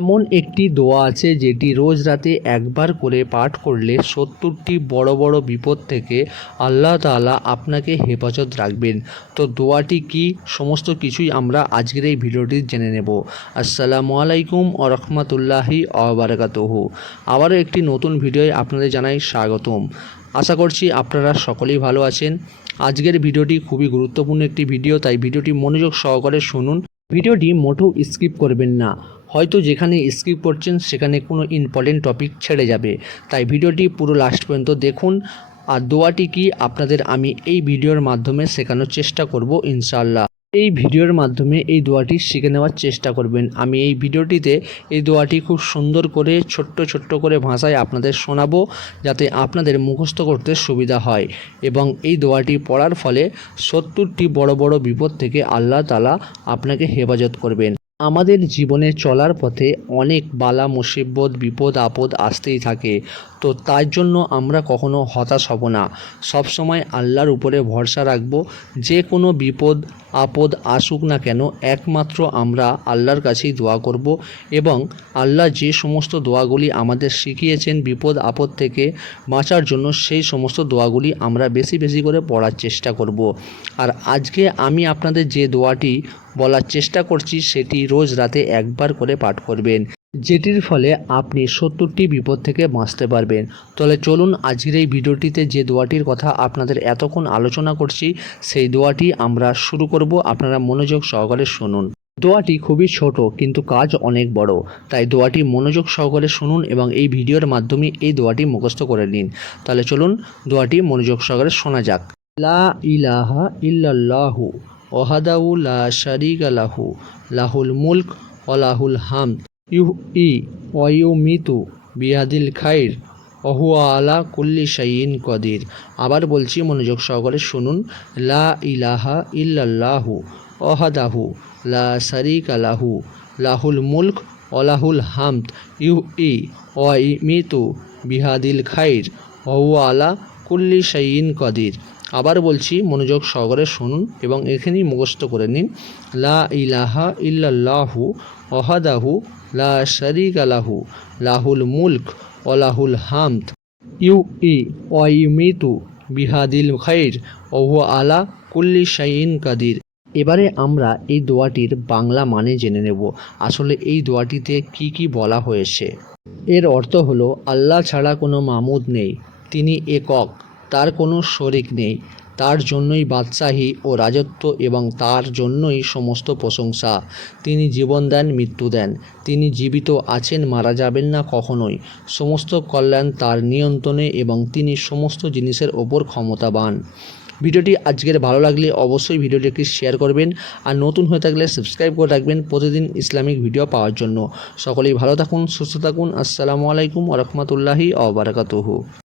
এমন একটি দোয়া আছে যেটি রোজ রাতে একবার করে পাঠ করলে সত্তরটি বড় বড় বিপদ থেকে আল্লাহ তাআলা আপনাকে হেফাজত রাখবেন। তো দোয়াটি কি? সমস্ত কিছুই আমরা আজকের এই ভিডিওটি জেনে নেব। আসসালামু আলাইকুম ও রহমতুল্লাহি আবারও একটি নতুন ভিডিওয় আপনাদের জানাই স্বাগতম। আশা করছি আপনারা সকলেই ভালো আছেন। আজকের ভিডিওটি খুবই গুরুত্বপূর্ণ একটি ভিডিও, তাই ভিডিওটি মনোযোগ সহকারে শুনুন। ভিডিওটি মোটেও স্কিপ করবেন না। হয়তো যেখানে স্কিপ করছেন সেখানে কোনো ইম্পর্টেন্ট টপিক ছেড়ে যাবে। তাই ভিডিওটি পুরো লাস্ট পর্যন্ত দেখুন। আর দোয়াটি কি আপনাদের আমি এই ভিডিওর মাধ্যমে শেখানোর চেষ্টা করব ইনশাল্লাহ এই ভিডিওর মাধ্যমে এই দোয়াটি শিখে নেওয়ার চেষ্টা করবেন। আমি এই ভিডিওটিতে এই দোয়াটি খুব সুন্দর করে, ছোট্ট ছোট্ট করে ভাষায় আপনাদের শোনাবো, যাতে আপনাদের মুখস্থ করতে সুবিধা হয়। এবং এই দোয়াটি পড়ার ফলে সত্তরটি বড় বড় বিপদ থেকে আল্লাহ তালা আপনাকে হেফাজত করবেন। আমাদের জীবনে চলার পথে অনেক বালা, মুসিবত, বিপদ, আপদ আসতেই থাকে। তো তার জন্য আমরা কখনো হতাশ হব না। সবসময় আল্লাহর উপরে ভরসা রাখব। যে কোনো বিপদ, আপদ আসুক না কেন, একমাত্র আমরা আল্লাহর কাছেই দোয়া করব এবং আল্লাহ যে সমস্ত দোয়াগুলি আমাদের শিখিয়েছেন বিপদ, আপদ থেকে বাঁচার জন্য, সেই সমস্ত দোয়াগুলি আমরা বেশি বেশি করে পড়ার চেষ্টা করব। আর আজকে আমি আপনাদের যে দোয়াটি বলার চেষ্টা করছি, সেটি রোজ রাতে একবার করে পাঠ করবেন। যেটির ফলে আপনি সত্তরটি বিপদ থেকে বাঁচতে পারবেন। তাহলে চলুন আজকের এই ভিডিওটিতে যে দোয়াটির কথা আপনাদের এতক্ষণ আলোচনা করছি, সেই দোয়াটি আমরা শুরু করব। আপনারা মনোযোগ সহকারে শুনুন। দোয়াটি খুবই ছোট, কিন্তু কাজ অনেক বড়। তাই দোয়াটি মনোযোগ সহকারে শুনুন এবং এই ভিডিওর মাধ্যমে এই দোয়াটি মুখস্থ করে নিন। তাহলে চলুন দোয়াটি মনোযোগ সহকারে শোনা যাক। লা ইলাহা ইল্লাল্লাহু ওহাদাউ লা শারিকা লাহু, লাহুল মুলক ওলাহুল হাম ইউ ই ওয়ুমিতু বিহাদিল খাইর অহুয়া আলা কুল্লি শাইন কদির। আবার বলছি, মনোযোগ সহকারে শুনুন, লা ইলাহা ইল্লাল্লাহু ওহাদাহু লা শারিকা লাহু, লাহুল মুলক ওলাহুল হামদ। ইউ ই ওয়াইমিতু বিহাদিল খাইর অহুয়া আলা কুল্লি শাইন কদির। আবার বলছি, মনোযোগ সহকারে শুনুন এবং এখানেই মুখস্থ করে নিন। লা ইলাহা ইল্লাল্লাহু অহাদাহু লা শারিকা লাহু, লাহুল মুলক ওলাহুল হামদ। ইউ ই ওয়াইমিতু বিহাদিল খাইর ওহু আলা কুল্লি শাইন কাদির। এবারে আমরা এই দোয়াটির বাংলা মানে জেনে নেব। আসলে এই দোয়াটিতে কি কি বলা হয়েছে? এর অর্থ হলো, আল্লাহ ছাড়া কোনো মামুদ নেই, তিনি একক। তার কোনো শরিক নেই। তার জন্যই বাদশাহী ও রাজত্ব এবং তার জন্যই সমস্ত প্রশংসা। তিনি জীবন দেন, মৃত্যু দেন। তিনি জীবিত আছেন, মারা যাবেন না কখনোই। সমস্ত কল্যাণ তার নিয়ন্ত্রণে এবং তিনি সমস্ত জিনিসের ওপর ক্ষমতাবান। ভিডিওটি আজকের ভালো লাগলে অবশ্যই ভিডিওটি একটি শেয়ার করবেন আর নতুন হয়ে থাকলে সাবস্ক্রাইব করে রাখবেন প্রতিদিন ইসলামিক ভিডিও পাওয়ার জন্য। সকলেই ভালো থাকুন, সুস্থ থাকুন। আসসালামু আলাইকুম রহমতুল্লাহি আবরাকাতুহু